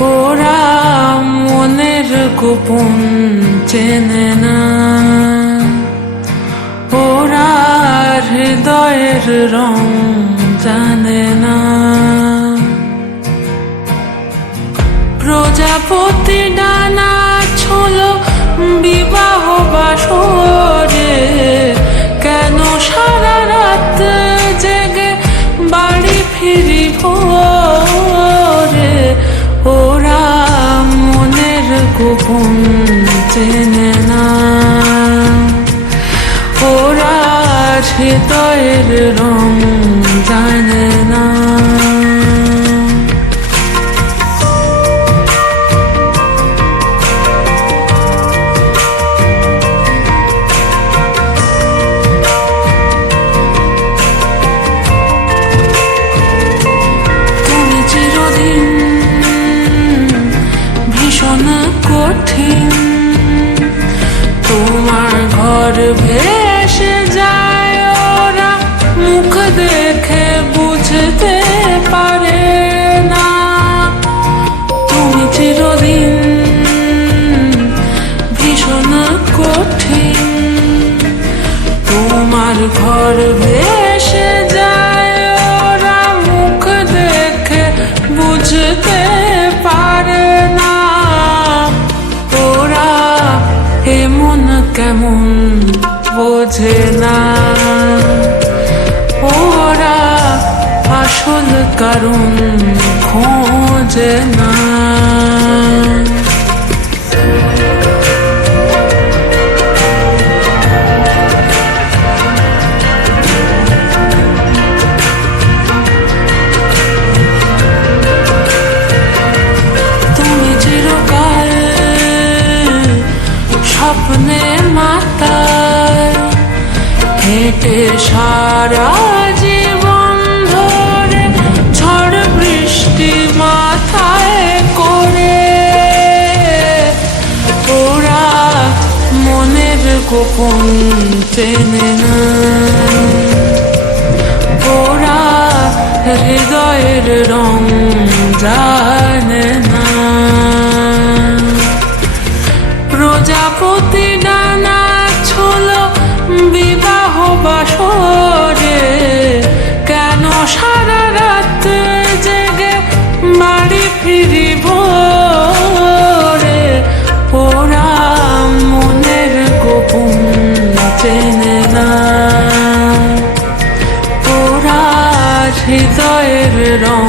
ওরা মনের গোপন চেনে না, ওরা হৃদয়ের রং জানে না। প্রজাপতি ডানা ছোল বিবাহ বাসরে, কেন সারা রাত জেগে বাড়ি ফিরি ভোরে। ওরা মনের গোপন চেনে না, ওরা হৃদয়ের রং জানে না। কঠিন তোমার ঘর ভেসে যায়, ওরা মুখ দেখে বুঝতে পারে না। তুমি চিরদিন ভীষণ কঠিন, তোমার ঘর ভেসে যায়, ওরা মুখ দেখে বুঝতে পারে না। এমন কেমন বোঝে না, ওরা আসল কারণ খোঁজে না। স্বপ্নে মাতায় হেঁটে সারা জীবন ধরে, ঝড় বৃষ্টি মাথায় করে। ওরা মনের গোপন চেনে না, ওরা হৃদয়ের রং জানে না। প্রজাপতি ডানা ছোল বিবাহ বাসরে, কেন সারা রাত জেগে বাড়ি ফিরি ভোরে। ওরা মনের গোপন চেনে না, ওরা হৃদয়ের রং